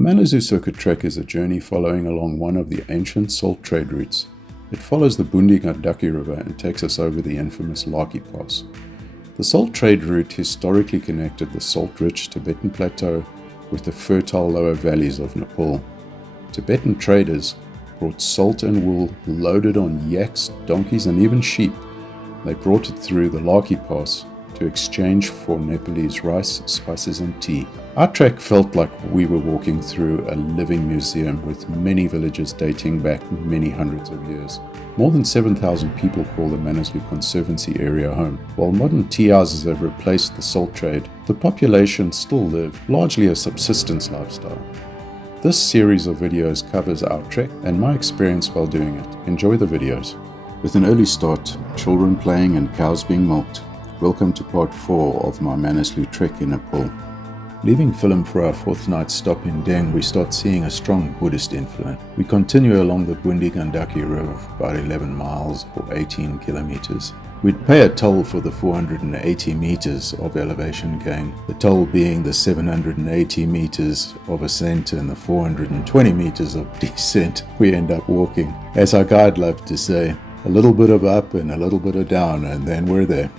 The Manaslu Circuit Trek is a journey following along one of the ancient salt trade routes. It follows the Budhi Gandaki River and takes us over the infamous Laki Pass. The salt trade route historically connected the salt-rich Tibetan plateau with the fertile lower valleys of Nepal. Tibetan traders brought salt and wool loaded on yaks, donkeys and even sheep. They brought it through the Laki Pass to exchange for Nepalese rice, spices and tea. Our trek felt like we were walking through a living museum with many villages dating back many hundreds of years. More than 7,000 people call the Manaslu Conservancy area home. While modern teahouses have replaced the salt trade, the population still live largely a subsistence lifestyle. This series of videos covers our trek and my experience while doing it. Enjoy the videos. With an early start, children playing and cows being milked, welcome to part 4 of my Manaslu trek in Nepal. Leaving Philim for our 4th night stop in Deng, we start seeing a strong Buddhist influence. We continue along the Budhi Gandaki River for about 11 miles or 18 kilometers. We'd pay a toll for the 480 meters of elevation gain, the toll being the 780 meters of ascent and the 420 meters of descent we end up walking. As our guide loved to say, a little bit of up and a little bit of down and then we're there.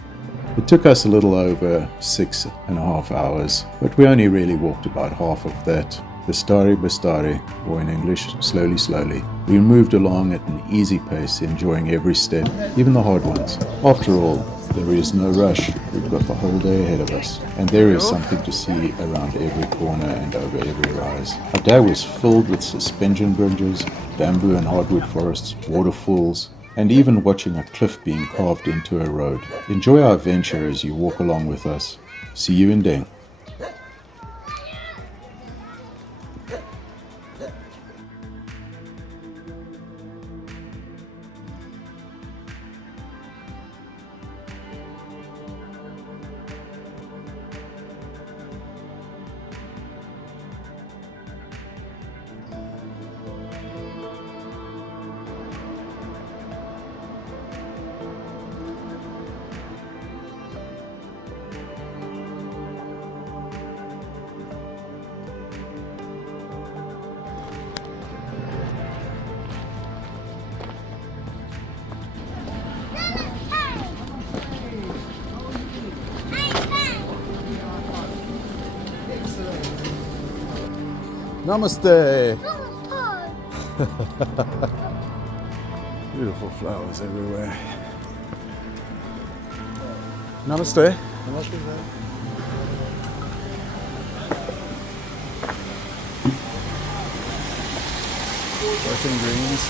It took us a little over 6.5 hours, but we only really walked about half of that. Bastari, or in English, slowly. We moved along at an easy pace, enjoying every step, even the hard ones. After all, there is no rush. We've got the whole day ahead of us, and there is something to see around every corner and over every rise. Our day was filled with suspension bridges, bamboo and hardwood forests, waterfalls, and even watching a cliff being carved into a road. Enjoy our adventure as you walk along with us. See you in Deng. Namaste! Beautiful flowers everywhere. Namaste. Namaste. Working greens.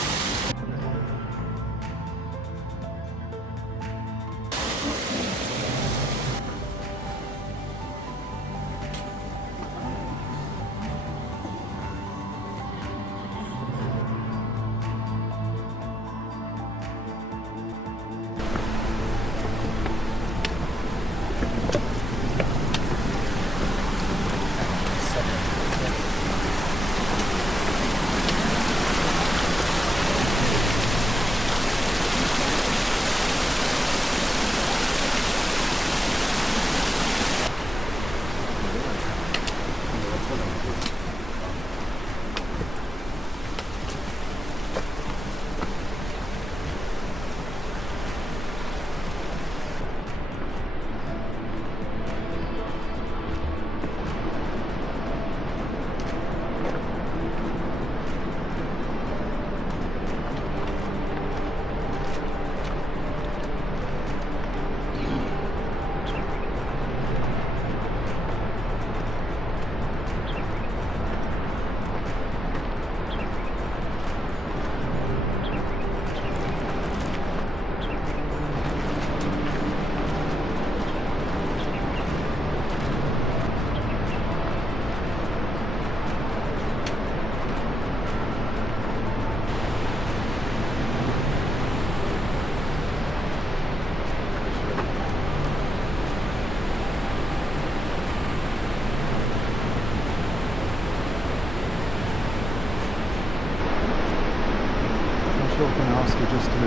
Can I ask you just to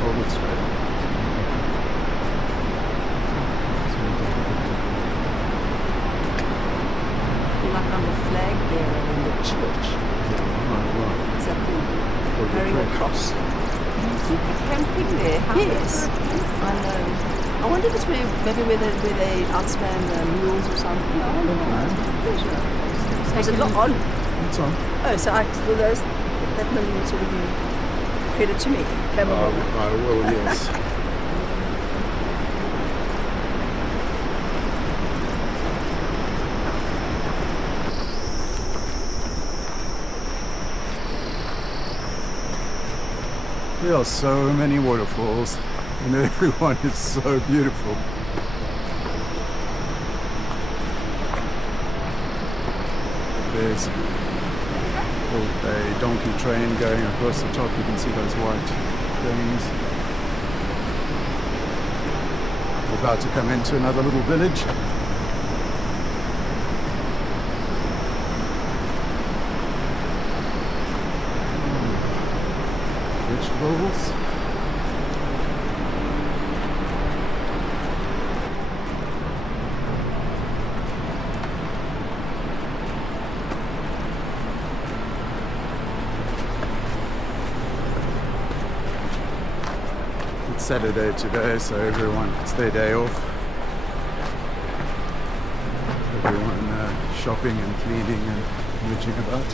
hold it straight? Like on the flag there. church. Exactly. For the Carrying a trek. cross. Camping there? How Yes. I know. I wonder if it's maybe where they outspan mules or something. I wonder. So is it not on? It's on. Oh, so will that millimeter will be credit to me? Camel. I will, yes. There are so many waterfalls, and everyone is so beautiful. There's a donkey train going across the top. You can see those white things. We're about to come into another little village. Vegetables. It's Saturday today, so it's their day off. Everyone shopping and cleaning and mooching about.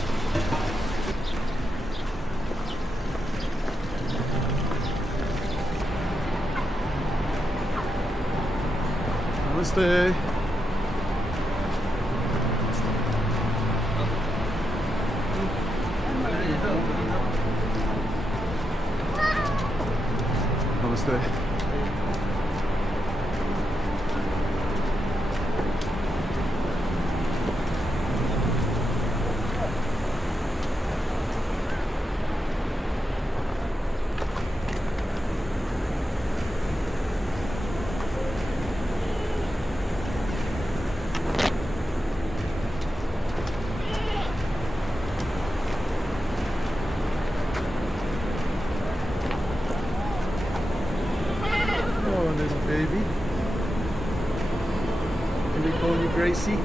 Namaste. Namaste. Little baby. Can we call you Gracie?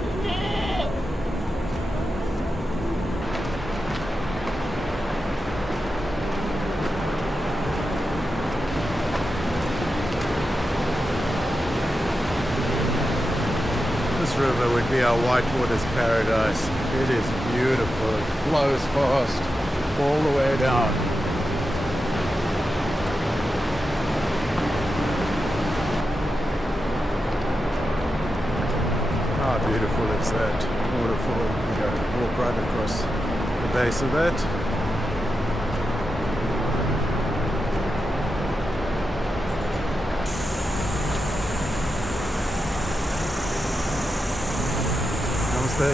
This river would be our whitewater's paradise. It is beautiful. It flows fast all the way down. How beautiful is that waterfall? You go walk right across the base of that. Namaste.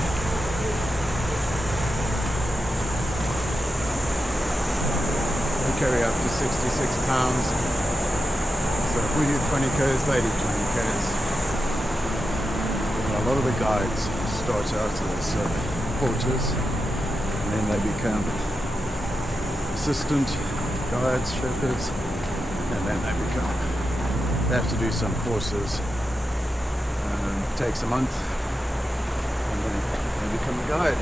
They carry up to 66 pounds. So if we do 20 k's, they do 20 k's. A lot of the guides start out as porters, and then they become assistant guides, shepherds, and then they have to do some courses. It takes a month, and then they become a guide.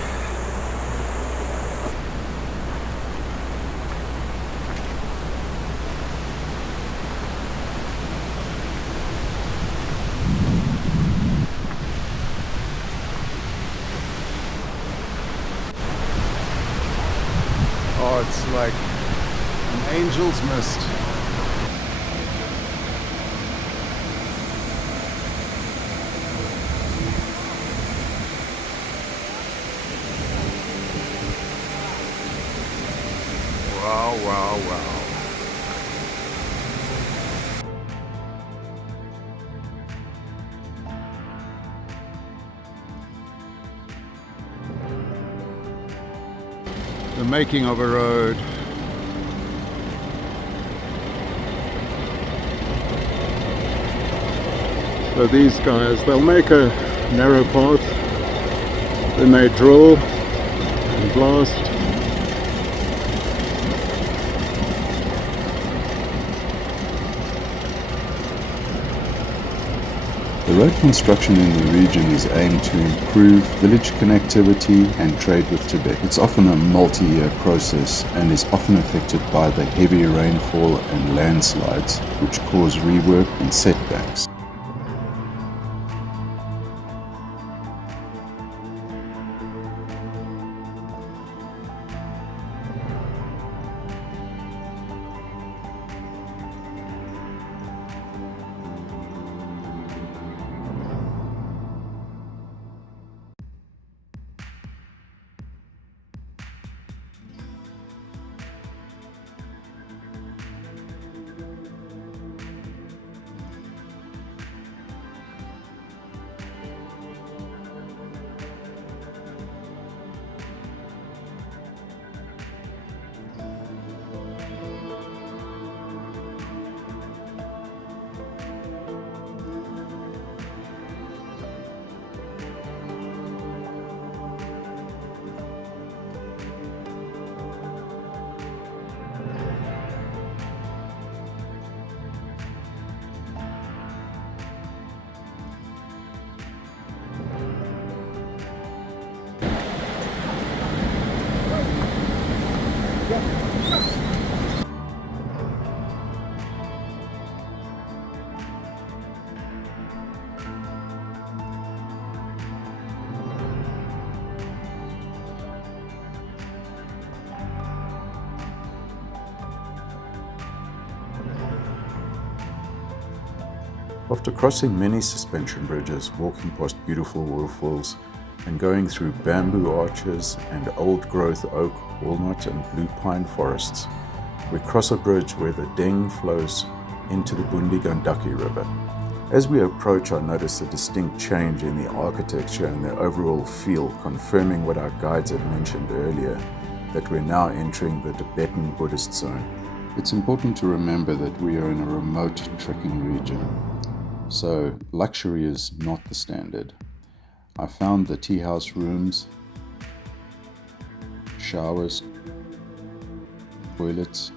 Oh, it's like an angel's mist. Wow, wow, wow. The making of a road. So these guys, they'll make a narrow path, then they drill and blast. The road construction in the region is aimed to improve village connectivity and trade with Tibet. It's often a multi-year process and is often affected by the heavy rainfall and landslides, which cause rework and setbacks. After crossing many suspension bridges, walking past beautiful waterfalls, and going through bamboo arches and old-growth oak, walnut and blue pine forests, we cross a bridge where the Deng flows into the Budhi Gandaki River. As we approach, I notice a distinct change in the architecture and the overall feel, confirming what our guides had mentioned earlier, that we're now entering the Tibetan Buddhist zone. It's important to remember that we are in a remote trekking region, so luxury is not the standard. I found the Teahouse rooms, showers, toilets,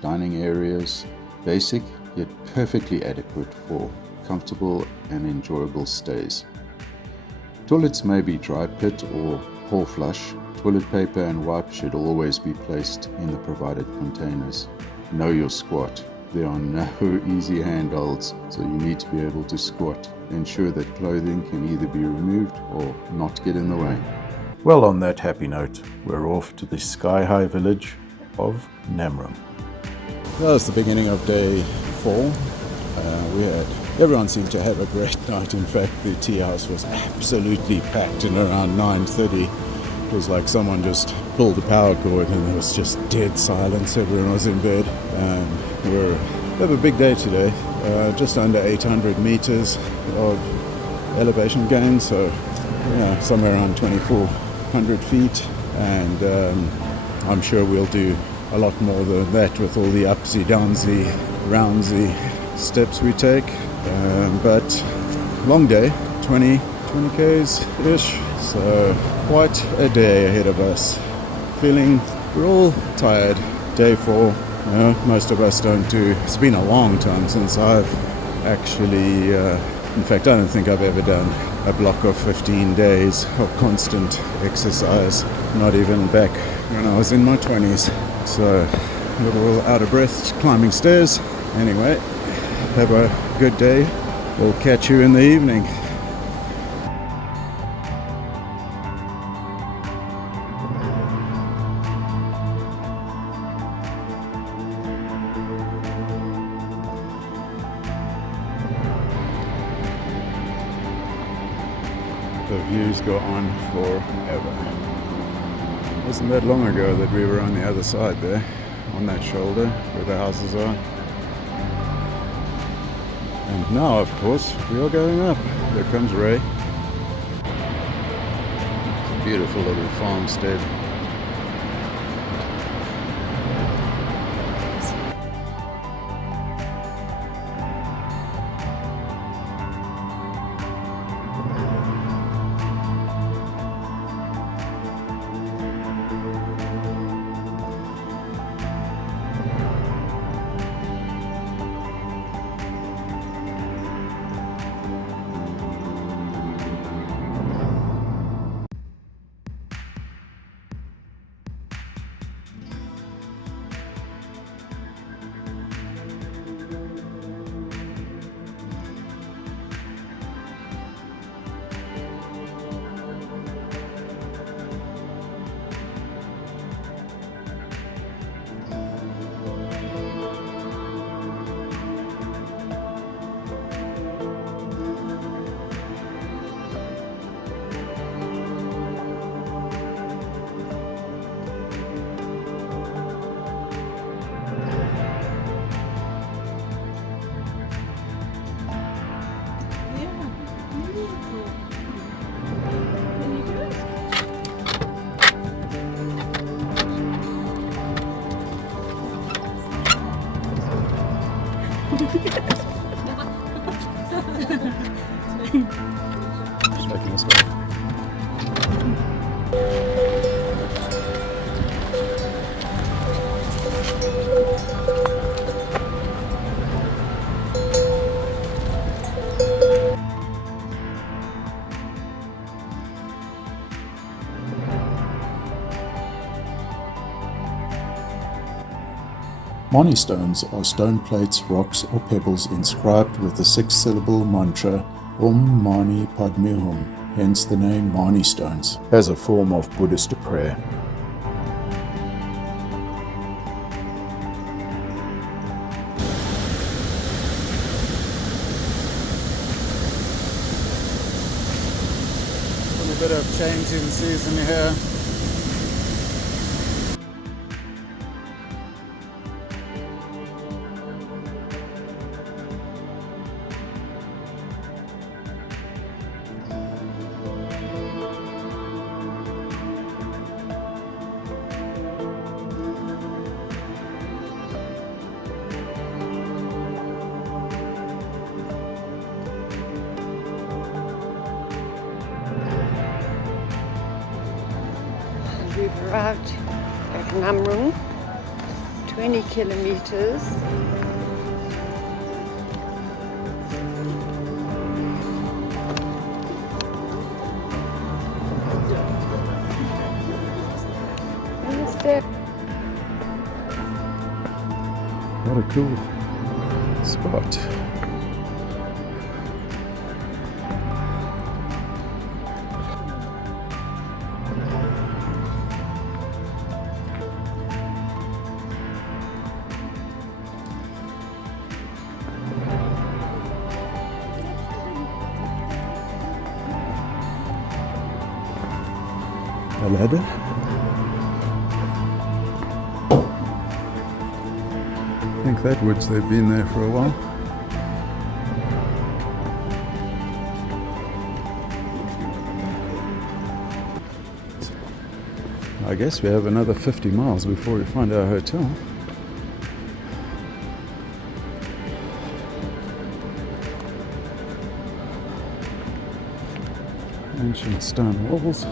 dining areas, basic yet perfectly adequate for comfortable and enjoyable stays. Toilets may be dry pit or hall flush. Toilet paper and wipes should always be placed in the provided containers. Know your squat. There are no easy handholds, so you need to be able to squat. Ensure that clothing can either be removed or not get in the way. Well, on that happy note, we're off to the sky-high village of Namrung. Well, it's the beginning of day 4. Everyone seemed to have a great night. In fact, the tea house was absolutely packed, and around 9:30 it was like someone just pulled the power cord and there was just dead silence. Everyone was in bed. We have a big day today, just under 800 meters of elevation gain, so somewhere around 2,400 feet, and I'm sure we'll do a lot more than that with all the upsy, downsy, roundsy steps we take, but long day, 20 k's-ish, so quite a day ahead of us. We're all tired. Day 4, most of us don't do. It's been a long time since I've actually, in fact, I don't think I've ever done a block of 15 days of constant exercise, not even back when I was in my 20s. So we're all out of breath climbing stairs. Anyway, have a good day. We'll catch you in the evening. The views go on forever. Wasn't that long ago that we were on the other side there, on that shoulder where the houses are. And now, of course, we are going up. There comes Ray. It's a beautiful little farmstead. Mani stones are stone plates, rocks, or pebbles inscribed with the 6-syllable mantra Om Mani Padme Hum, hence the name Mani stones, as a form of Buddhist prayer. A little bit of change in season here. We've arrived at Namrung, 20 kilometers. Almost there. What a cool spot. A ladder. I think that woods, they've been there for a while. I guess we have another 50 miles before we find our hotel. Ancient stone walls.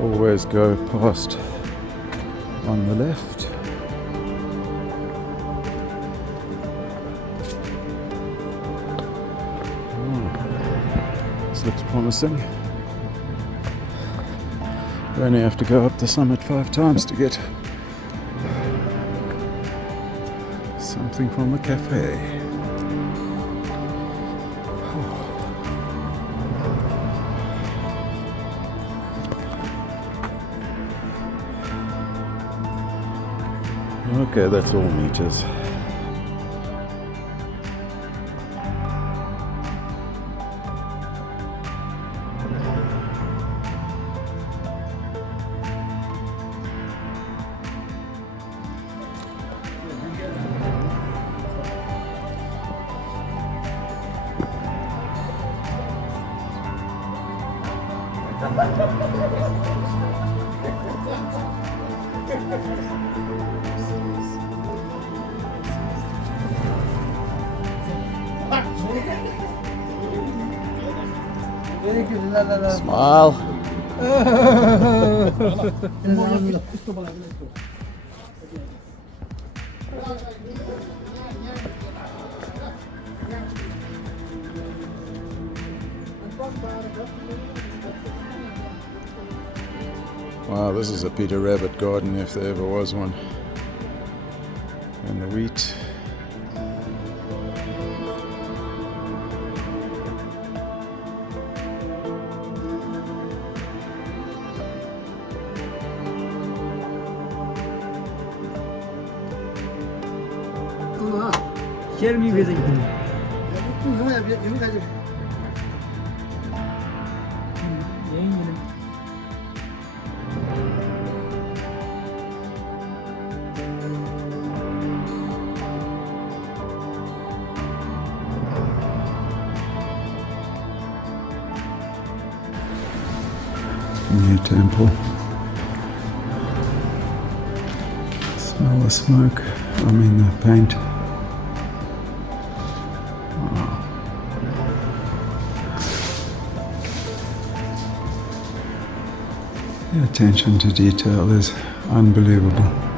Always go past on the left. This looks promising. We only have to go up the summit 5 times to get something from the cafe. Okay, that's all meters. Smile. Wow, this is a Peter Rabbit garden if there ever was one. And the wheat. New temple. Smell the smoke. I mean the paint. Wow. The attention to detail is unbelievable.